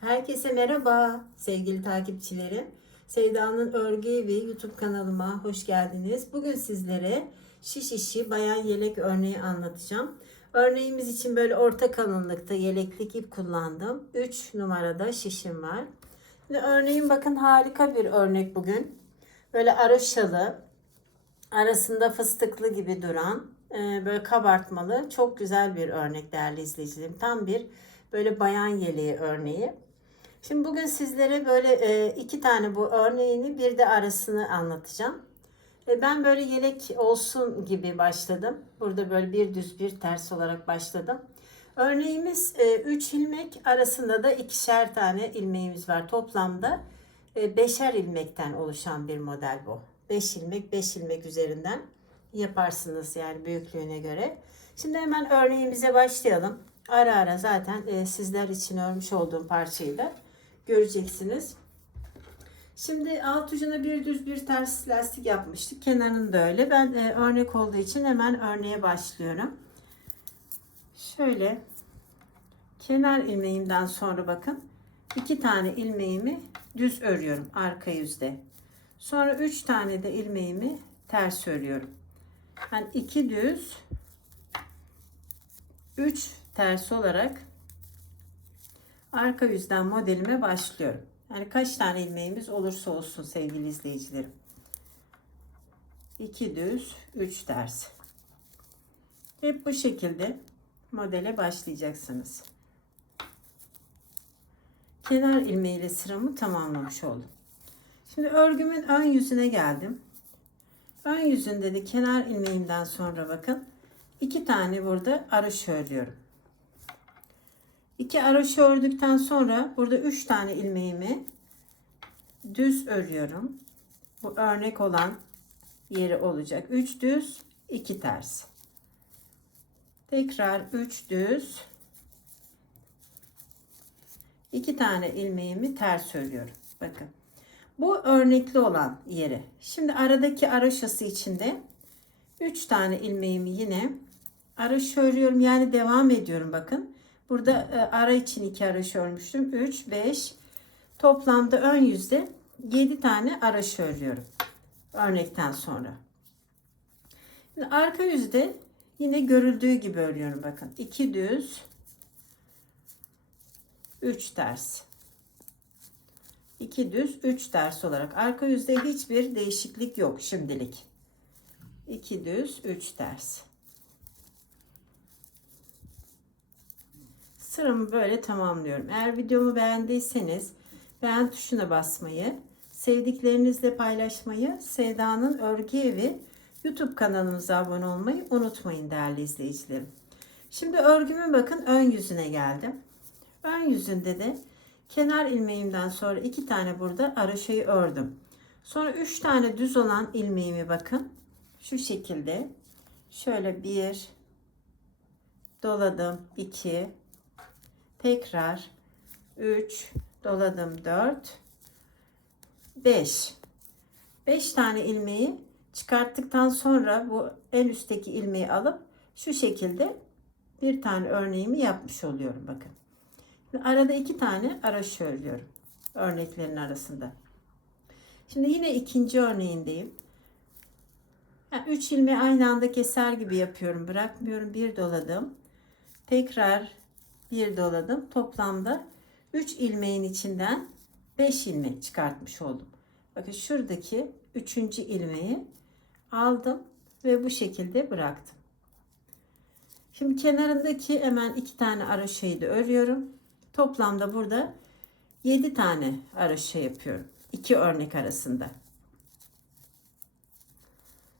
Herkese merhaba sevgili takipçilerim. Sevda'nın Örgü Evi YouTube kanalıma hoş geldiniz. Bugün sizlere şiş işi bayan yelek örneği anlatacağım. Örneğimiz için böyle orta kalınlıkta yeleklik ip kullandım. 3 numarada şişim var. Şimdi örneğin bakın harika bir örnek bugün. Böyle aroşalı, arasında fıstıklı gibi duran, e, böyle kabartmalı çok güzel bir örnek değerli izleyicilerim. Tam bir böyle bayan yeleği örneği. Şimdi bugün sizlere böyle e, iki tane bu örneğini bir de arasını anlatacağım. E, ben böyle yelek olsun gibi başladım. Burada böyle bir düz bir ters olarak başladım. Örneğimiz 3 ilmek arasında da ikişer tane ilmeğimiz var. Toplamda e, beşer ilmekten oluşan bir model bu. 5 ilmek 5 ilmek üzerinden yaparsınız yani büyüklüğüne göre. Şimdi hemen örneğimize başlayalım. Ara ara zaten e, sizler için örmüş olduğum parçayı da göreceksiniz. Şimdi alt ucuna bir düz bir ters lastik yapmıştık. Kenarını da öyle. Ben e, örnek olduğu için hemen örneğe başlıyorum. Şöyle kenar ilmeğimden sonra bakın iki tane ilmeğimi düz örüyorum arka yüzde. Sonra üç tane de ilmeğimi ters örüyorum. Yani iki düz, üç ters olarak arka yüzden modelime başlıyorum. Yani kaç tane ilmeğimiz olursa olsun sevgili izleyicilerim. 2 düz, 3 ters. Hep bu şekilde modele başlayacaksınız. Kenar ilmeğiyle sıramı tamamlamış oldum. Şimdi örgümün ön yüzüne geldim. Ön yüzünde de kenar ilmeğimden sonra bakın iki tane burada araş örüyorum. İki araş ördükten sonra burada üç tane ilmeğimi düz örüyorum. Bu örnek olan yeri olacak. Üç düz, iki ters. Tekrar üç düz, iki tane ilmeğimi ters örüyorum. Bakın. Bu örnekli olan yeri. Şimdi aradaki araşası içinde 3 tane ilmeğimi yine araş örüyorum. Yani devam ediyorum bakın. Burada e, ara için 2 araş örmüştüm. 3, 5 toplamda ön yüzde 7 tane araş örüyorum. Örnekten sonra. Şimdi arka yüzde yine görüldüğü gibi örüyorum bakın. 2 düz 3 ters. 2 düz 3 ters olarak arka yüzde hiçbir değişiklik yok şimdilik. 2 düz 3 ters. Sıramı böyle tamamlıyorum. Eğer videomu beğendiyseniz beğen tuşuna basmayı, sevdiklerinizle paylaşmayı, Sevda'nın Örgü Evi YouTube kanalımıza abone olmayı unutmayın değerli izleyicilerim. Şimdi örgümün bakın ön yüzüne geldim. Ön yüzünde de kenar ilmeğimden sonra iki tane burada araşayı ördüm. Sonra üç tane düz olan ilmeğimi bakın. Şu şekilde. Şöyle bir doladım. iki tekrar 3 doladım 4 5 5 tane ilmeği çıkarttıktan sonra bu en üstteki ilmeği alıp şu şekilde bir tane örneğimi yapmış oluyorum bakın. Arada iki tane araş örüyorum örneklerin arasında. Şimdi yine ikinci örneğindeyim. Yani üç ilmeği aynı anda keser gibi yapıyorum. Bırakmıyorum. Bir doladım. Tekrar bir doladım. Toplamda 3 ilmeğin içinden 5 ilmek çıkartmış oldum. Bakın şuradaki 3. ilmeği aldım ve bu şekilde bıraktım. Şimdi kenarındaki hemen iki tane araşayı da örüyorum. Toplamda burada 7 tane araşa yapıyorum. iki örnek arasında.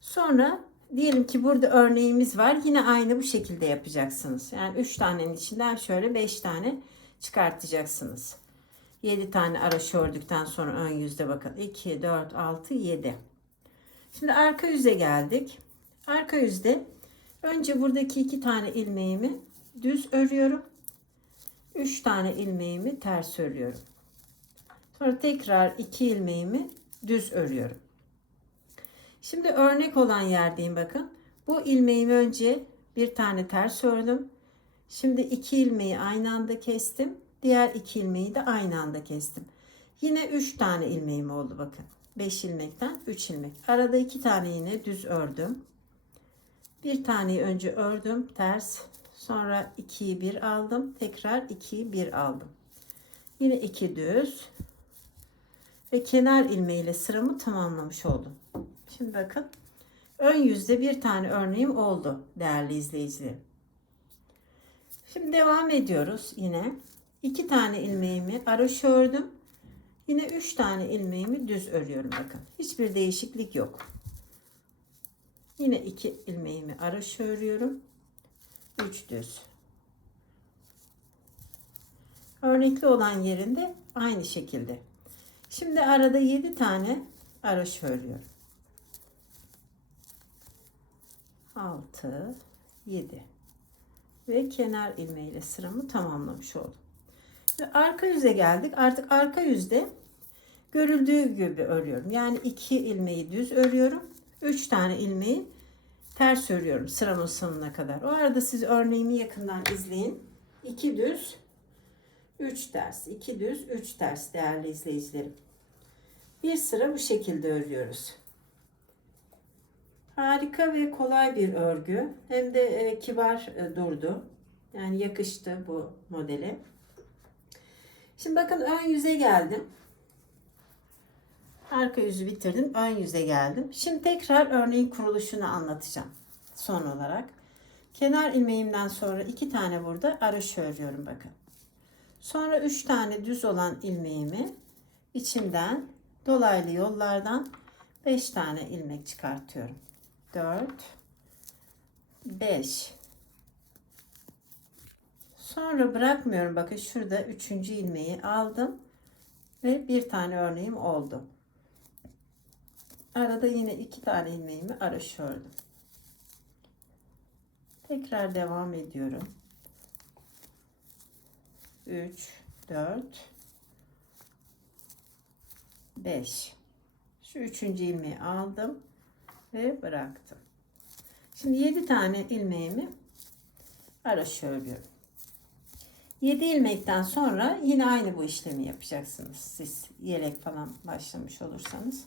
Sonra diyelim ki burada örneğimiz var. Yine aynı bu şekilde yapacaksınız. Yani 3 tanenin içinden şöyle 5 tane çıkartacaksınız. 7 tane araş ördükten sonra ön yüzde bakın. 2, 4, 6, 7. Şimdi arka yüze geldik. Arka yüzde önce buradaki 2 tane ilmeğimi düz örüyorum. 3 tane ilmeğimi ters örüyorum. Sonra tekrar 2 ilmeğimi düz örüyorum. Şimdi örnek olan yerdeyim bakın. Bu ilmeğimi önce bir tane ters ördüm. Şimdi iki ilmeği aynı anda kestim. Diğer iki ilmeği de aynı anda kestim. Yine 3 tane ilmeğim oldu bakın. 5 ilmekten 3 ilmek. Arada 2 tane yine düz ördüm. Bir taneyi önce ördüm ters. Sonra 2'yi bir aldım. Tekrar 2'yi bir aldım. Yine 2 düz. Ve kenar ilmeğiyle sıramı tamamlamış oldum. Şimdi bakın. Ön yüzde bir tane örneğim oldu değerli izleyicilerim. Şimdi devam ediyoruz yine. 2 tane ilmeğimi araş ördüm. Yine 3 tane ilmeğimi düz örüyorum bakın. Hiçbir değişiklik yok. Yine 2 ilmeğimi araş örüyorum. 3 düz. Örnekli olan yerinde aynı şekilde. Şimdi arada 7 tane araş örüyorum. 6 7 ve kenar ilmeğiyle sıramı tamamlamış oldum. Ve arka yüze geldik. Artık arka yüzde görüldüğü gibi örüyorum. Yani iki ilmeği düz örüyorum. Üç tane ilmeği ters örüyorum sıramın sonuna kadar. O arada siz örneğimi yakından izleyin. İki düz, üç ters, iki düz, üç ters değerli izleyicilerim. Bir sıra bu şekilde örüyoruz. Harika ve kolay bir örgü. Hem de e, kibar e, durdu. Yani yakıştı bu modele. Şimdi bakın ön yüze geldim. Arka yüzü bitirdim. Ön yüze geldim. Şimdi tekrar örneğin kuruluşunu anlatacağım. Son olarak. Kenar ilmeğimden sonra iki tane burada araş örüyorum bakın. Sonra üç tane düz olan ilmeğimi içinden dolaylı yollardan beş tane ilmek çıkartıyorum. 4 5 Sonra bırakmıyorum. Bakın şurada üçüncü ilmeği aldım ve bir tane örneğim oldu. Arada yine iki tane ilmeğimi araş ördüm. Tekrar devam ediyorum. 3 4 5 Şu üçüncü ilmeği aldım ve bıraktım. Şimdi 7 tane ilmeğimi araş örüyorum. 7 ilmekten sonra yine aynı bu işlemi yapacaksınız. Siz yelek falan başlamış olursanız.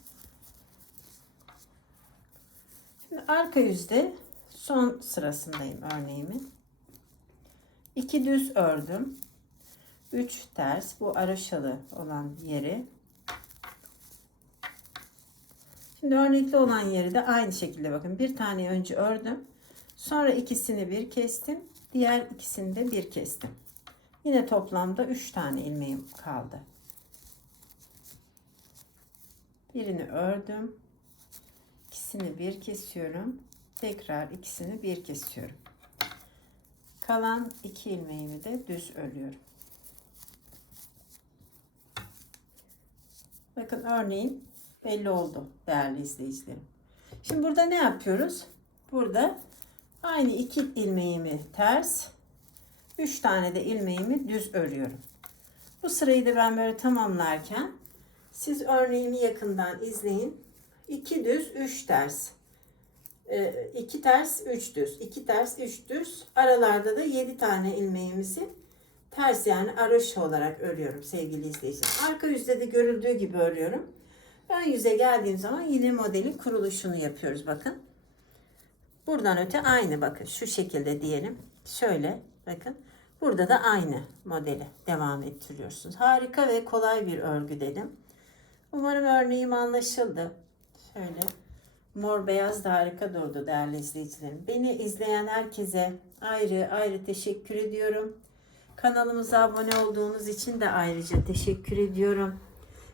Şimdi arka yüzde son sırasındayım örneğimin. 2 düz ördüm. 3 ters bu araşalı olan yeri Şimdi örnekli olan yeri de aynı şekilde bakın. Bir tane önce ördüm. Sonra ikisini bir kestim. Diğer ikisini de bir kestim. Yine toplamda 3 tane ilmeğim kaldı. Birini ördüm. İkisini bir kesiyorum. Tekrar ikisini bir kesiyorum. Kalan iki ilmeğimi de düz örüyorum. Bakın örneğin belli oldu değerli izleyicilerim. Şimdi burada ne yapıyoruz? Burada aynı iki ilmeğimi ters, üç tane de ilmeğimi düz örüyorum. Bu sırayı da ben böyle tamamlarken siz örneğimi yakından izleyin. 2 düz, 3 ters. 2 ters, 3 düz. 2 ters, 3 düz. Aralarda da 7 tane ilmeğimizi ters yani araş olarak örüyorum sevgili izleyiciler. Arka yüzde de görüldüğü gibi örüyorum. Ön yüze geldiğim zaman yine modelin kuruluşunu yapıyoruz bakın. Buradan öte aynı bakın şu şekilde diyelim. Şöyle bakın. Burada da aynı modeli devam ettiriyorsunuz. Harika ve kolay bir örgü dedim. Umarım örneğim anlaşıldı. Şöyle mor beyaz da harika durdu değerli izleyicilerim. Beni izleyen herkese ayrı ayrı teşekkür ediyorum. Kanalımıza abone olduğunuz için de ayrıca teşekkür ediyorum.